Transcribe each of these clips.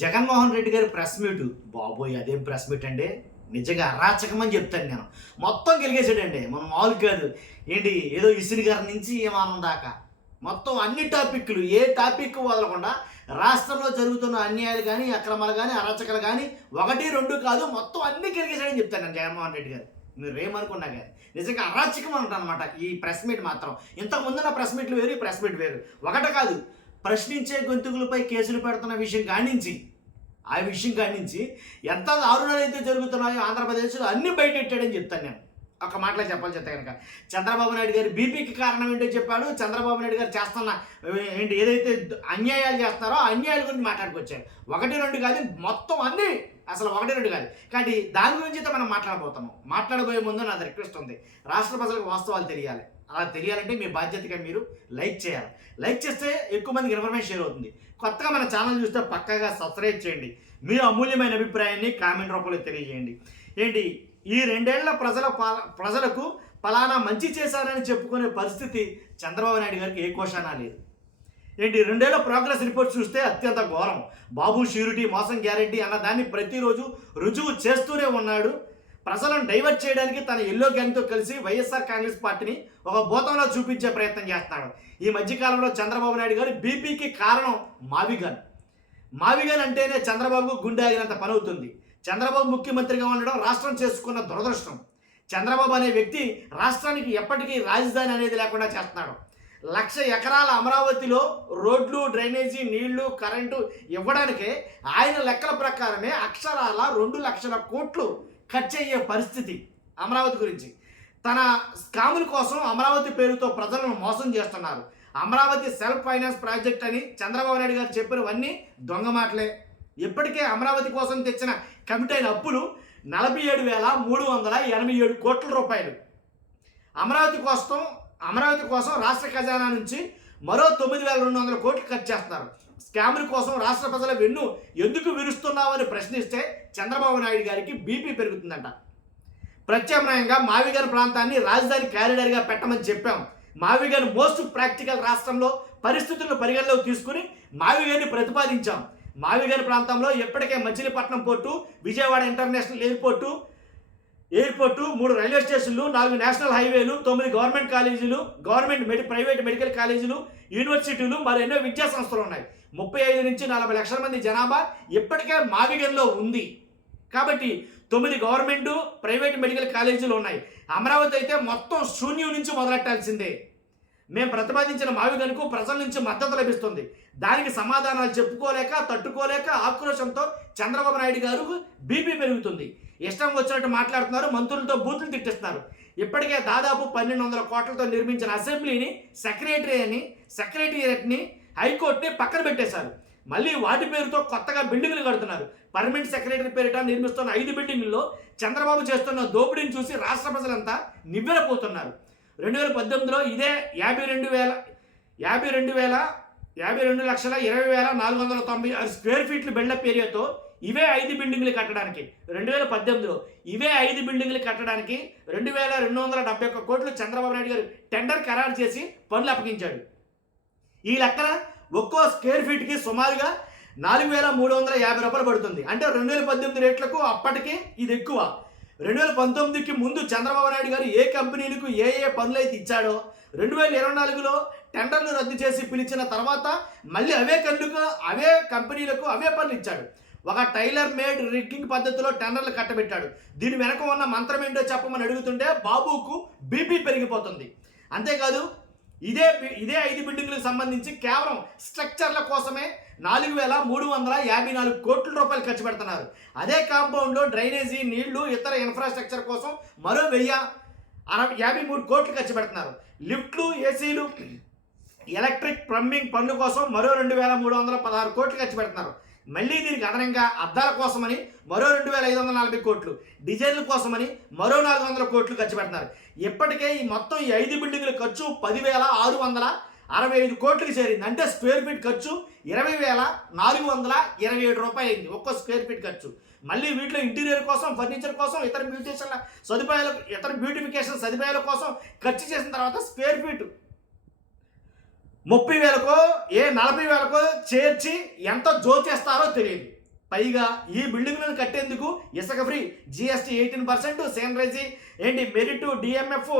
జగన్మోహన్ రెడ్డి గారి press meet బాబోయ్! అదేం ప్రెస్ మీట్ అండి. నిజంగా అరాచకం అని చెప్తాను నేను. మొత్తం గెలిగేసాడండి. మనం మామూలు కాదు. ఏంటి ఏదో ఇసిరి గారి నుంచి విమానం దాకా. మొత్తం అన్ని టాపిక్‌లు ఏ టాపిక్ వదలకుండా రాష్ట్రంలో జరుగుతున్న అన్యాయాలు గాని, అక్రమాలు గాని, అరాచకాలు గాని 1, 2 కాదు మొత్తం అన్నీ గెలిగేసాడని చెప్తాను నేను జగన్మోహన్ రెడ్డి గారు. మీరేమనుకున్నా గాని. నిజంగా అరాచకం అంటానన్నమాట ఈ ప్రెస్ మీట్ మాత్రం. ఇంతకుముందున్న ప్రెస్ మీట్లు వేరు, ఈ ప్రెస్ మీట్ వేరు. ఒకటి కాదు, ప్రశ్నించే గొంతుకులపై కేసులు పెడుతున్న విషయం కానించి ఆ విషయం కానించి ఎంత దారుణాలైతే జరుగుతున్నాయో ఆంధ్రప్రదేశ్లో అన్నీ బయటెట్టాడని చెప్తాను నేను. ఒక మాటలో చెప్పాలి చెప్తే కనుక చంద్రబాబు నాయుడు గారు బీపీకి కారణం ఏంటో చెప్పాడు. చంద్రబాబు నాయుడు గారు చేస్తున్న ఏంటి ఏదైతే అన్యాయాలు చేస్తున్నారో ఆ అన్యాయాల గురించి మాట్లాడుకొచ్చారు. 1, 2 కాదు మొత్తం అన్నీ అసలు 1, 2 కాదు. కాబట్టి దాని గురించి అయితే మనం మాట్లాడబోతున్నాం. మాట్లాడబోయే ముందు నాది రిక్వెస్ట్ ఉంది. రాష్ట్ర ప్రజలకు వాస్తవాలు తెలియాలి. అలా తెలియాలంటే మీ బాధ్యతగా మీరు లైక్ చేయాలి. లైక్ చేస్తే ఎక్కువ మందికి ఇన్ఫర్మేషన్ షేర్ అవుతుంది. కొత్తగా మన ఛానల్ చూస్తే పక్కాగా సబ్స్క్రైబ్ చేయండి. మీ అమూల్యమైన అభిప్రాయాన్ని కామెంట్ రూపంలో తెలియజేయండి. ఏంటి ఈ 2 ఏళ్ల ప్రజలకు ఫలానా మంచి చేశారని చెప్పుకునే పరిస్థితి చంద్రబాబు నాయుడు గారికి ఏ కోశానా లేదు. ఏంటి 2 ఏళ్ల ప్రోగ్రెస్ రిపోర్ట్ చూస్తే అత్యంత ఘోరం. బాబు షూరిటీ మోసం గ్యారెంటీ అన్న దాన్ని ప్రతిరోజు రుజువు చేస్తూనే ఉన్నాడు. ప్రజలను డైవర్ట్ చేయడానికి తన ఎల్లో గ్యాంగ్తో కలిసి వైఎస్ఆర్ కాంగ్రెస్ పార్టీని ఒక భూతంలో చూపించే ప్రయత్నం చేస్తున్నాడు. ఈ మధ్యకాలంలో చంద్రబాబు నాయుడు గారు బీపీకి కారణం మావిగన్. మావిగన్ అంటేనే చంద్రబాబుకు గుండె ఆగినంత పని అవుతుంది. చంద్రబాబు ముఖ్యమంత్రిగా ఉండడం రాష్ట్రం చేసుకున్న దురదృష్టం. చంద్రబాబు అనే వ్యక్తి రాష్ట్రానికి ఎప్పటికీ రాజధాని అనేది లేకుండా చేస్తున్నాడు. 1,00,000 ఎకరాల అమరావతిలో రోడ్లు, డ్రైనేజీ, నీళ్లు, కరెంటు ఇవ్వడానికే ఆయన లెక్కల ప్రకారమే అక్షరాల 2,00,000 కోట్లు ఖర్చు అయ్యే పరిస్థితి అమరావతి గురించి. తన స్కాముల కోసం అమరావతి పేరుతో ప్రజలను మోసం చేస్తున్నారు. అమరావతి సెల్ఫ్ ఫైనాన్స్ ప్రాజెక్ట్ అని చంద్రబాబు నాయుడు గారు చెప్పినవన్నీ దొంగ మాటలే. ఇప్పటికే అమరావతి కోసం తెచ్చిన కమిటీ అయిన అప్పులు 47,387 కోట్ల రూపాయలు. అమరావతి కోసం రాష్ట్ర ఖజానా నుంచి మరో 9,200 కోట్లు ఖర్చు చేస్తున్నారు. స్కాముల కోసం రాష్ట్ర ప్రజల వెన్ను ఎందుకు విరుస్తున్నామని ప్రశ్నిస్తే చంద్రబాబు నాయుడు గారికి బీపీ పెరుగుతుందంట. ప్రత్యామ్నాయంగా మావిగన్ ప్రాంతాన్ని రాజధాని కారిడార్గా పెట్టమని చెప్పాం. మావిగన్ మోస్ట్ ప్రాక్టికల్ రాష్ట్రంలో పరిస్థితులను పరిగణలోకి తీసుకుని మావిగన్ని ప్రతిపాదించాం. మావిగన్ ప్రాంతంలో ఇప్పటికే Machilipatnam port, Vijayawada international airport, 3 railway స్టేషన్లు, 4 నేషనల్ హైవేలు, 9 గవర్నమెంట్ కాలేజీలు, ప్రైవేట్ మెడికల్ కాలేజీలు, యూనివర్సిటీలు, మరెన్నో విద్యా సంస్థలు ఉన్నాయి. 35 నుంచి 40 లక్షల మంది జనాభా ఇప్పటికే మావిగన్లో ఉంది. కాబట్టి 9 గవర్నమెంట్ ప్రైవేట్ మెడికల్ కాలేజీలు ఉన్నాయి. అమరావతి అయితే మొత్తం శూన్యం నుంచి మొదలెట్టాల్సిందే. మేము ప్రతిపాదించిన మావిగన్కు ప్రజల నుంచి మద్దతు లభిస్తుంది. దానికి సమాధానాలు చెప్పుకోలేక, తట్టుకోలేక ఆక్రోశంతో చంద్రబాబు నాయుడు గారు బీపీ పెరుగుతుంది. ఇష్టం వచ్చినట్టు మాట్లాడుతున్నారు, మంత్రులతో బూతులు తిట్టిస్తున్నారు. ఇప్పటికే దాదాపు 1,200 కోట్లతో నిర్మించిన అసెంబ్లీని, సెక్రటేరియట్ని, హైకోర్టుని పక్కన పెట్టేశారు. మళ్ళీ వాటి పేరుతో కొత్తగా బిల్డింగ్లు కడుతున్నారు. పర్మనెంట్ సెక్రటరీ పేరిట నిర్మిస్తున్న 5 బిల్డింగుల్లో చంద్రబాబు చేస్తున్న దోపిడీని చూసి రాష్ట్ర ప్రజలంతా నివ్వెరపోతున్నారు. 2018లో ఇదే 52,20,496 స్క్వేర్ ఫీట్లు బిల్డప్ ఏరియాతో ఇవే 5 బిల్డింగ్లు కట్టడానికి 2018లో ఇవే 5 బిల్డింగ్లు కట్టడానికి 2,271 కోట్లు చంద్రబాబు నాయుడు గారు టెండర్ ఖరారు చేసి పనులు అప్పగించాడు. ఈ లెక్కన ఒక్కో స్క్వేర్ ఫీట్కి సుమారుగా 4,350 రూపాయలు పడుతుంది. అంటే 2018 రేట్లకు అప్పటికి ఇది ఎక్కువ. 2019కి ముందు చంద్రబాబు నాయుడు గారు ఏ కంపెనీలకు ఏ పనులు అయితే ఇచ్చాడో 2024లో టెండర్లు రద్దు చేసి పిలిచిన తర్వాత మళ్ళీ అవే కంపెనీలకు అవే పనులు ఇచ్చాడు. ఒక టైలర్ మేడ్ రిగ్గింగ్ పద్ధతిలో టెండర్లు కట్టబెట్టాడు. దీని వెనక ఉన్న మంత్రం ఏంటో చెప్పమని అడుగుతుంటే బాబుకు బీపీ పెరిగిపోతుంది. అంతేకాదు ఇదే 5 బిల్డింగ్లకు సంబంధించి కేవలం స్ట్రక్చర్ల కోసమే 4,354 కోట్ల రూపాయలు ఖర్చు పెడుతున్నారు. అదే కాంపౌండ్లో డ్రైనేజీ, నీళ్లు, ఇతర ఇన్ఫ్రాస్ట్రక్చర్ కోసం మరో 1,053 కోట్లు ఖర్చు పెడుతున్నారు. లిఫ్ట్లు, ఏసీలు, ఎలక్ట్రిక్, ప్లంబింగ్ పనుల కోసం మరో 2,316 కోట్లు ఖర్చు పెడుతున్నారు. మళ్ళీ దీనికి అదనంగా అద్దాల కోసమని మరో 2,540 కోట్లు, డిజైన్ల కోసమని మరో 400 కోట్లు ఖర్చు పెడుతున్నారు. ఇప్పటికే ఈ మొత్తం ఈ 5 బిల్డింగ్ల ఖర్చు 10,665 కోట్లకి చేరింది. అంటే స్క్వేర్ ఫీట్ ఖర్చు 20,427 రూపాయలు అయింది ఒక్కో స్క్వేర్ ఫీట్ ఖర్చు. మళ్ళీ వీటిలో ఇంటీరియర్ కోసం, ఫర్నిచర్ కోసం, ఇతర బ్యూటిఫికేషన్ సదుపాయాల కోసం ఖర్చు చేసిన తర్వాత స్క్వేర్ ఫీట్ 30,000కో 40,000కో చేర్చి ఎంత జోచేస్తారో తెలియదు. పైగా ఈ బిల్డింగ్లను కట్టేందుకు ఇసుక ఫ్రీ, జిఎస్టీ 18%, సేనరైజీ మెరిట్, డిఎంఎఫ్,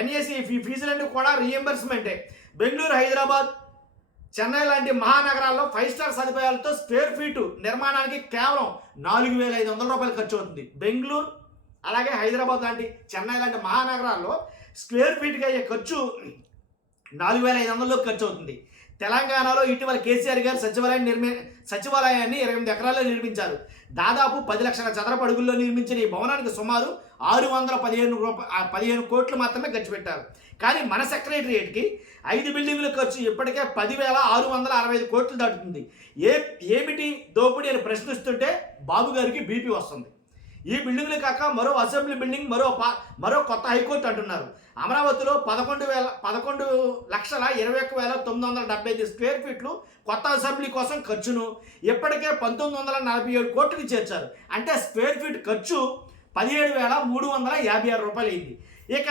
ఎన్ఏసి ఫీజులన్నీ కూడా రీఎంబర్స్మెంటే. బెంగళూరు, హైదరాబాద్, చెన్నై లాంటి మహానగరాల్లో 5 స్టార్ సదుపాయాలతో స్క్వేర్ ఫీటు నిర్మాణానికి కేవలం 4,500 రూపాయలు ఖర్చు అవుతుంది. బెంగళూరు అలాగే హైదరాబాద్ లాంటి, చెన్నై లాంటి మహానగరాల్లో స్క్వేర్ ఫీట్కి అయ్యే ఖర్చు 4,500 ఖర్చు అవుతుంది. తెలంగాణలో ఇటీవల కేసీఆర్ గారు సచివాలయాన్ని 28 ఎకరాల్లో నిర్మించారు. దాదాపు 10 లక్షల చదరపు అడుగుల్లో నిర్మించిన ఈ భవనానికి సుమారు 615 కోట్లు మాత్రమే ఖర్చు పెట్టారు. కానీ మన సెక్రటరియట్కి 5 బిల్డింగుల ఖర్చు ఇప్పటికే 10,665 కోట్లు దాటుతుంది. ఏమిటి దోపిడీ అని ప్రశ్నిస్తుంటే బాబు గారికి బీపీ వస్తుంది. ఈ బిల్డింగ్లు కాక మరో అసెంబ్లీ బిల్డింగ్, మరో కొత్త హైకోర్టు అంటున్నారు. అమరావతిలో 11,21,975 స్క్వేర్ ఫీట్లు కొత్త అసెంబ్లీ కోసం ఖర్చును ఇప్పటికే 1947 కోట్లకి చేర్చారు. అంటే స్క్వేర్ ఫీట్ ఖర్చు 17,356 రూపాయలు అయింది. ఇక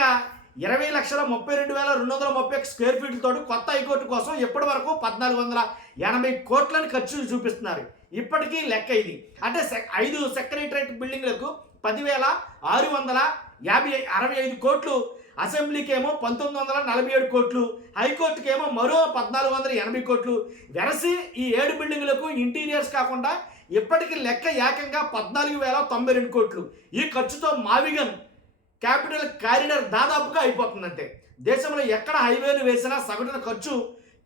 20,32,231 స్క్వేర్ ఫీట్లతో కొత్త హైకోర్టు కోసం ఇప్పటి వరకు 1,480 కోట్లని ఖర్చు చూపిస్తున్నారు. ఇప్పటికీ లెక్క ఇది. అంటే 5 సెక్రటరేట్ బిల్డింగ్లకు 10,665 కోట్లు, అసెంబ్లీకేమో 1,947 కోట్లు, హైకోర్టుకేమో మరో 1,480 కోట్లు. వెరసి ఈ 7 బిల్డింగులకు ఇంటీరియర్స్ కాకుండా ఇప్పటికీ లెక్క ఏకంగా 14,092 కోట్లు. ఈ ఖర్చుతో మావిగన్ క్యాపిటల్ కారిడార్ దాదాపుగా అయిపోతుందంటే. దేశంలో ఎక్కడ హైవేలు వేసినా సగటున ఖర్చు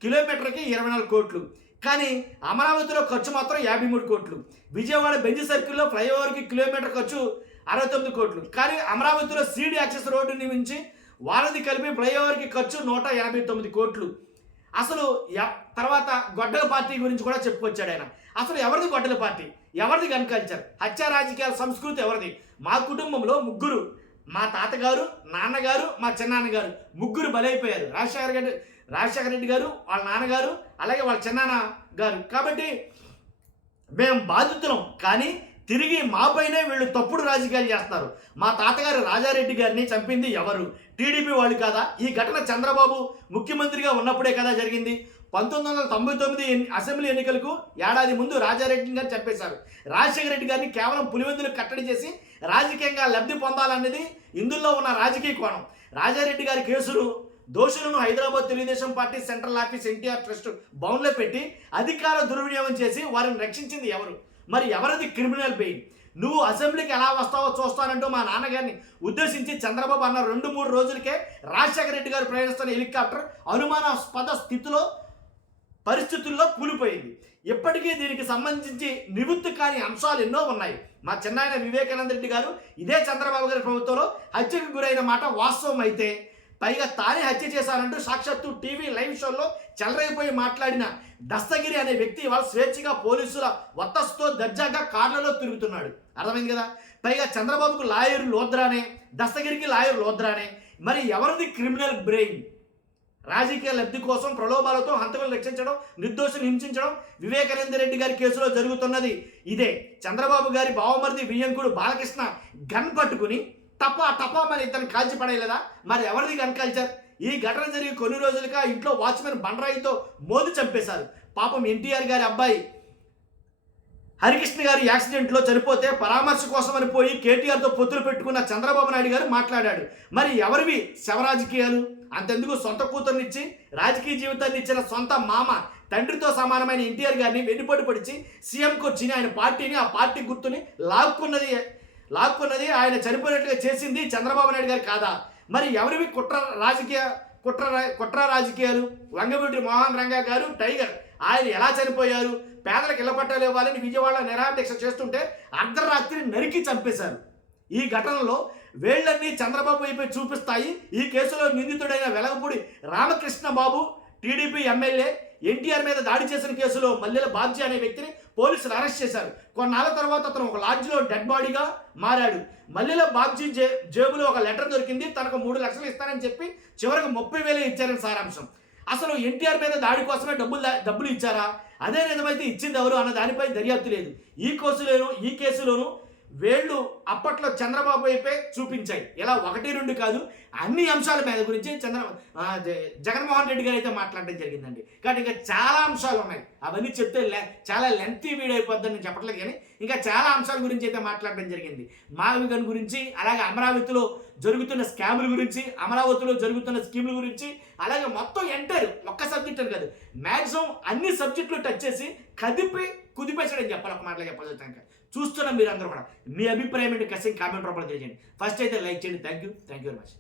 కిలోమీటర్కి 24 కోట్లు. కానీ అమరావతిలో ఖర్చు మాత్రం 53 కోట్లు. విజయవాడ బెంజ్ సర్కిల్లో ఫ్లైఓవర్కి కిలోమీటర్ ఖర్చు 69 కోట్లు. కానీ అమరావతిలో సీడీ యాక్సెస్ రోడ్డు నుంచి వారధి కలిపి ఫ్లైఓవర్కి ఖర్చు 189 కోట్లు. అసలు తర్వాత గొడ్డల పార్టీ గురించి కూడా చెప్పుకొచ్చాడు ఆయన. అసలు ఎవరిది గొడ్డల పార్టీ, ఎవరిది గన్ కల్చర్, హత్యా రాజకీయాల సంస్కృతి ఎవరిది? మా కుటుంబంలో ముగ్గురు, మా తాతగారు, నాన్నగారు, మా చిన్నాన్నగారు ముగ్గురు బలైపోయారు. రాజశేఖర రెడ్డి గారు, వాళ్ళ నాన్నగారు, అలాగే వాళ్ళ చిన్నాన్న గారు. కాబట్టి మేము బాధితులం. కానీ తిరిగి మాపైనే వీళ్ళు తప్పుడు రాజకీయాలు చేస్తున్నారు. మా తాతగారు రాజారెడ్డి గారిని చంపింది ఎవరు? టీడీపీ వాళ్ళు కాదా? ఈ ఘటన చంద్రబాబు ముఖ్యమంత్రిగా ఉన్నప్పుడే కదా జరిగింది. 1999 అసెంబ్లీ ఎన్నికలకు ఏడాది ముందు రాజారెడ్డి గారిని చంపేశారు. రాజశేఖర రెడ్డి గారిని కేవలం పులివెందులు కట్టడి చేసి రాజకీయంగా లబ్ధి పొందాలనేది ఇందులో ఉన్న రాజకీయ కోణం. రాజారెడ్డి గారి కేసులు దోషులను Hyderabad Telugudesam party central office NTR trust బౌన్లో పెట్టి అధికార దుర్వినియోగం చేసి వారిని రక్షించింది ఎవరు? మరి ఎవరిది క్రిమినల్ బెయిల్? నువ్వు అసెంబ్లీకి ఎలా వస్తావో చూస్తానంటూ మా నాన్నగారిని ఉద్దేశించి చంద్రబాబు అన్న 2-3 రోజులకే రాజశేఖర రెడ్డి గారు ప్రయాణిస్తున్న హెలికాప్టర్ అనుమానాస్పద పరిస్థితుల్లో కూలిపోయింది. ఇప్పటికీ దీనికి సంబంధించి నివృత్తి కాని అంశాలు ఎన్నో ఉన్నాయి. మా చిన్నాయన వివేకానంద రెడ్డి గారు ఇదే చంద్రబాబు గారి ప్రభుత్వంలో హత్యకు గురైన మాట వాస్తవం అయితే, పైగా తానే హత్య చేశారంటూ సాక్షాత్తు టీవీ లైవ్ షోలో చెలరైపోయి మాట్లాడిన దస్తగిరి అనే వ్యక్తి వాళ్ళ స్వేచ్ఛగా పోలీసుల వత్తస్తో దర్జాగా కార్లలో తిరుగుతున్నాడు. అర్థమైంది కదా? పైగా చంద్రబాబుకు లాయర్ లోద్రానే, దస్తగిరికి లాయర్ లోద్రానే. మరి ఎవరిది క్రిమినల్ బ్రెయిన్? రాజకీయ లబ్ధి కోసం ప్రలోభాలతో హంతకులను రక్షించడం, నిర్దోషులు హింసించడం వివేకానంద రెడ్డి గారి కేసులో జరుగుతున్నది ఇదే. చంద్రబాబు గారి బావమరిది వియ్యంకుడు బాలకృష్ణ గన్ పట్టుకుని టపా మరి ఇతను కాల్చి పడేయలేదా? మరి ఎవరిది గన్ కల్చర్? ఈ ఘటన జరిగి కొన్ని రోజులుగా ఇంట్లో వాచ్మెన్ బండరాయితో మోది చంపేశారు. పాపం ఎన్టీఆర్ గారి అబ్బాయి హరికృష్ణ గారు యాక్సిడెంట్లో చనిపోతే పరామర్శ కోసమని పోయి కేటీఆర్తో పొత్తులు పెట్టుకున్న చంద్రబాబు నాయుడు గారు మాట్లాడాడు. మరి ఎవరివి శవ రాజకీయాలు? అంతెందుకు సొంత కూతుర్నిచ్చి రాజకీయ జీవితాన్ని ఇచ్చిన సొంత మామ, తండ్రితో సమానమైన ఎన్టీఆర్ గారిని వెన్నుపోటు పొడిచి సీఎంకి వచ్చి ఆయన పార్టీని, ఆ పార్టీ గుర్తుని లాక్కున్నది ఆయన చనిపోయినట్లుగా చేసింది చంద్రబాబు నాయుడు గారు కాదా? మరి ఎవరివి కుట్ర రాజకీయాలు? వంగవీటి మోహన్ రంగా గారు టైగర్, ఆయన ఎలా చనిపోయారు? పేదలకు ఇళ్ల పట్టాలు ఇవ్వాలని విజయవాడ నిరాదీక్ష చేస్తుంటే అర్ధరాత్రి నరికి చంపేశారు. ఈ ఘటనలో వేళ్లన్నీ చంద్రబాబు వైపు చూపిస్తాయి. ఈ కేసులో నిందితుడైన వెలగపూడి రామకృష్ణ బాబు, టీడీపీ ఎమ్మెల్యే, ఎన్టీఆర్ మీద దాడి చేసిన కేసులో మల్లెల బాబ్జీ అనే వ్యక్తిని పోలీసులు అరెస్ట్ చేశారు. కొన్నాళ్ళ తర్వాత అతను ఒక లాడ్జిలో డెడ్ బాడీగా మారాడు. మల్లెల బాబ్జీ జేబులో ఒక లెటర్ దొరికింది. తనకు 3 లక్షలు ఇస్తానని చెప్పి చివరికి 30,000 ఇచ్చారని సారాంశం. అసలు ఎన్టీఆర్ మీద దాడి కోసమే డబ్బులు ఇచ్చారా? అదే నిజమైతే ఇచ్చింది ఎవరు అన్న దానిపై దర్యాప్తు లేదు. ఈ కేసులోనూ వేళ్ళు అప్పట్లో చంద్రబాబు వైపే చూపించాయి. ఇలా 1, 2 కాదు, అన్ని అంశాల మీద గురించి జగన్మోహన్ రెడ్డి గారు అయితే మాట్లాడడం జరిగిందండి. కాబట్టి ఇంకా చాలా అంశాలు ఉన్నాయి. అవన్నీ చెప్తే చాలా లెంతీ వీడియో అయిపోద్దని నేను చెప్పట్లేదు, కానీ ఇంకా చాలా అంశాల గురించి అయితే మాట్లాడడం జరిగింది. మావిగన్ గురించి, అలాగే అమరావతిలో జరుగుతున్న స్కాముల గురించి, అమరావతిలో జరుగుతున్న స్కీముల గురించి, అలాగే మొత్తం ఎంటర్ ఒక్క సబ్జెక్ట్ అని కాదు, మ్యాక్సిమం అన్ని సబ్జెక్టులు టచ్ చేసి కుదిపేసాడని చెప్పాలి. ఒక మాటలో చెప్పాలి కనుక చూస్తున్న మీరు అందరూ కూడా మీ అభిప్రాయం ఏంటి ఖచ్చితంగా కామెంట్ రూపంలో తెలియజేయండి. ఫస్ట్ అయితే లైక్ చేయండి. Thank you very much.